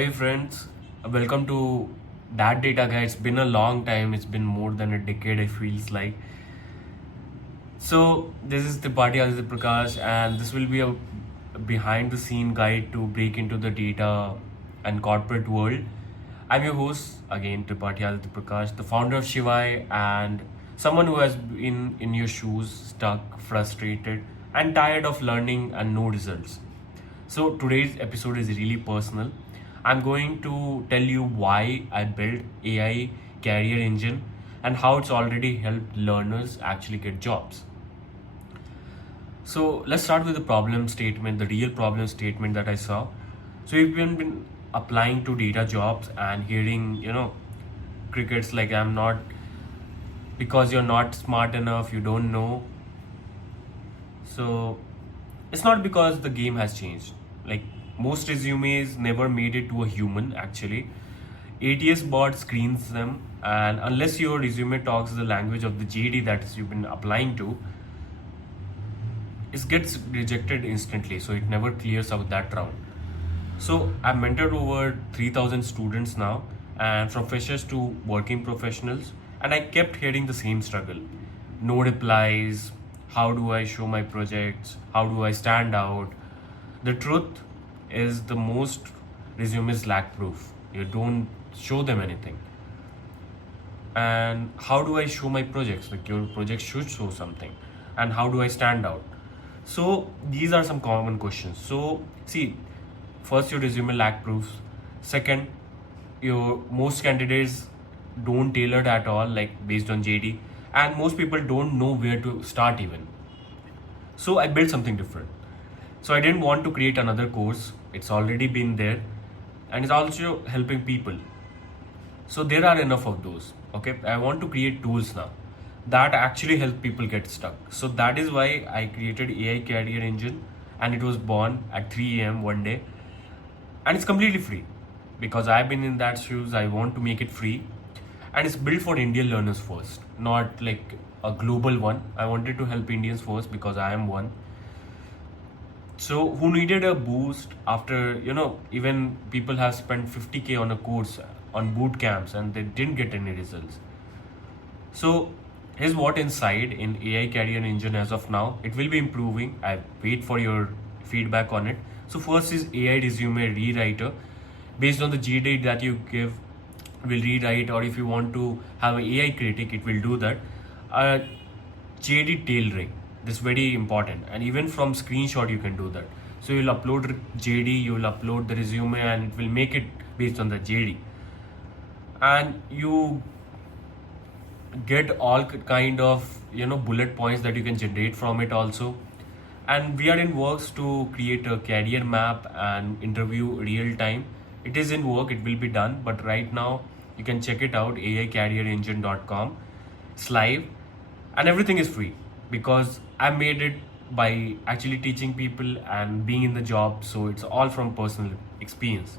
Hey friends, welcome to That Data Guy. It's been a long time, it's been more than a decade, it feels like. So, this is Tripathi Aditya Prakash, and this will be a behind the scene guide to break into the data and corporate world. I'm your host, again, Tripathi Aditya Prakash, the founder of Shivai, and someone who has been in your shoes, stuck, frustrated, and tired of learning and no results. So today's episode is really personal. I'm going to tell you why I built AI career engine and how it's already helped learners actually get jobs. So let's start with the problem statement, the real problem statement that I saw. So you've been applying to data jobs and hearing, crickets like I'm not because you're not smart enough, you don't know. So it's not because the game has changed. Like most resumes never made it to a human actually. ATS bot screens them, and unless your resume talks the language of the JD that you've been applying to, it gets rejected instantly. So it never clears out that round. So I've mentored over 3,000 students now, and from freshers to working professionals, and I kept hearing the same struggle. No replies. How do I show my projects? How do I stand out? The truth is, the most resumes lack proof. You don't show them anything. And how do I show my projects? Like your project should show something. And how do I stand out? So these are some common questions. So see, first your resume lack proofs. Second, your most candidates don't tailor it at all, like based on JD, and most people don't know where to start even. So I built something different. So I didn't want to create another course. It's already been there, and it's also helping people. So there are enough of those. Okay, I want to create tools now that actually help people get stuck. So that is why I created AI Career Engine, and it was born at 3 a.m. one day, and it's completely free because I've been in that shoes. I want to make it free, and it's built for Indian learners first, not like a global one. I wanted to help Indians first because I am one. So who needed a boost after, even people have spent 50K on a course on boot camps and they didn't get any results. So here's what inside in AI Career Engine as of now. It will be improving. I wait for your feedback on it. So first is AI resume rewriter. Based on the GD that you give, will rewrite, or if you want to have an AI critic, it will do that. JD tailoring. This is very important, and even from screenshot you can do that. So you'll upload JD, you'll upload the resume, and it will make it based on the JD, and you get all kind of bullet points that you can generate from it also. And we are in works to create a career map and interview real time. It is in work, it will be done, but right now you can check it out, aicareerengine.com. It's live, and everything is free because I made it by actually teaching people and being in the job. So it's all from personal experience.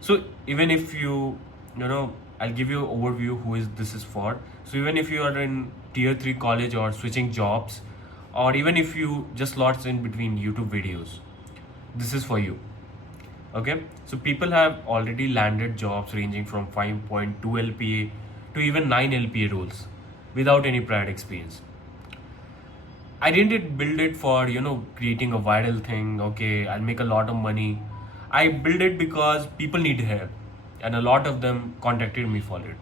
So even if I'll give you an overview who is this is for. So even if you are in tier 3 college or switching jobs, or even if you just lost in between YouTube videos, this is for you. Okay, so people have already landed jobs ranging from 5.2 LPA to even 9 LPA roles without any prior experience. I didn't build it for creating a viral thing. Okay, I'll make a lot of money. I built it because people need help, and a lot of them contacted me for it.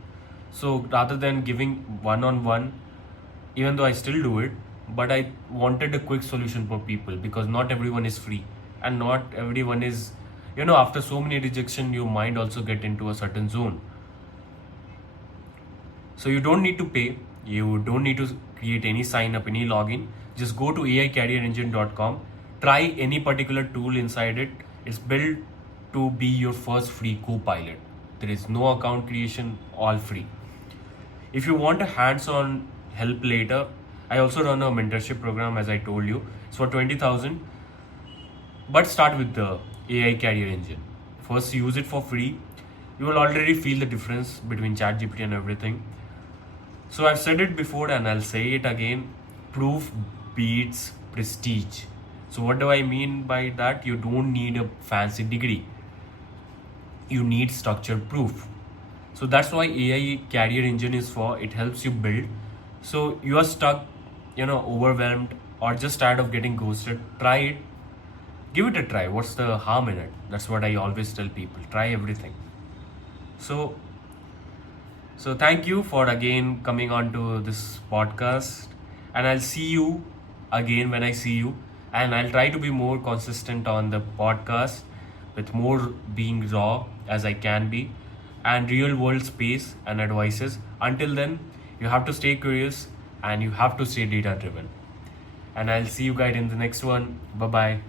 So rather than giving one-on-one, even though I still do it, but I wanted a quick solution for people because not everyone is free, and not everyone is, after so many rejection, your mind also get into a certain zone. So you don't need to pay, you don't need to create any sign up, any login. Just go to aicareerengine.com, try any particular tool inside it. It's built to be your first free co-pilot. There is no account creation, all free. If you want a hands-on help later, I also run a mentorship program, as I told you. It's for 20,000, but start with the AI Career Engine. First, use it for free. You will already feel the difference between ChatGPT and everything. So I've said it before and I'll say it again. Proof beats prestige. So what do I mean by that? You don't need a fancy degree. you need structure proof. So that's why AI career engine is for. It helps you build. So you are stuck, overwhelmed, or just tired of getting ghosted, try it. Give it a try. What's the harm in it? That's what I always tell people. Try everything. So thank you for again coming on to this podcast, and I'll see you again when I see you, and I'll try to be more consistent on the podcast with more being raw as I can be, and real world space and advices. Until then, you have to stay curious and you have to stay data driven. And I'll see you guys in the next one. Bye bye.